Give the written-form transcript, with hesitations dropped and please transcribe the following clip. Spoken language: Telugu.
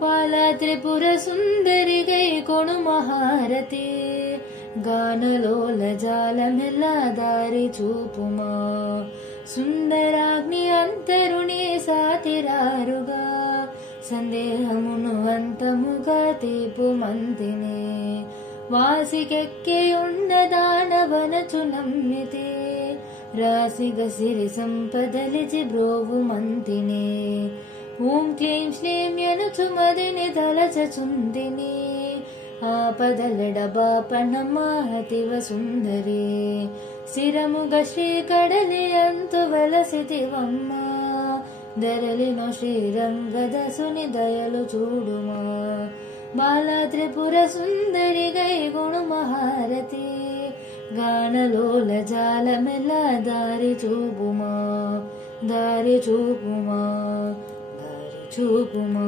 బాలా త్రిపుర సుందరి గై కొను మహారతి గానలోల జాలమెల్ల దారి చూపుమా సుందరాగ్ని అంతరుణి సాతిరారుగా సందేహమును అంతముగా తీపు మంతిని వాసికెక్కియున్న దానవనచు నమ్మితే రాశిగ సిరి సంపదలిచి బ్రోవు మంతిని ఓం క్లీం శ్లీం ఎనుచు మదిని తలచచుందిని ఆపదలడ బాపణమాహతివ సుందరి శిరముగ శ్రీ కడలి అంతు వలసితివమ్మ ధరలినో శ్రీరంగదసుని దయలు చూడుమా బాలా త్రిపుర సుందరి గై గుణు మహారతి గానలోల జాలమెల్ల దారి చూపుమా దారి చూపుమా దారి చూపుమా.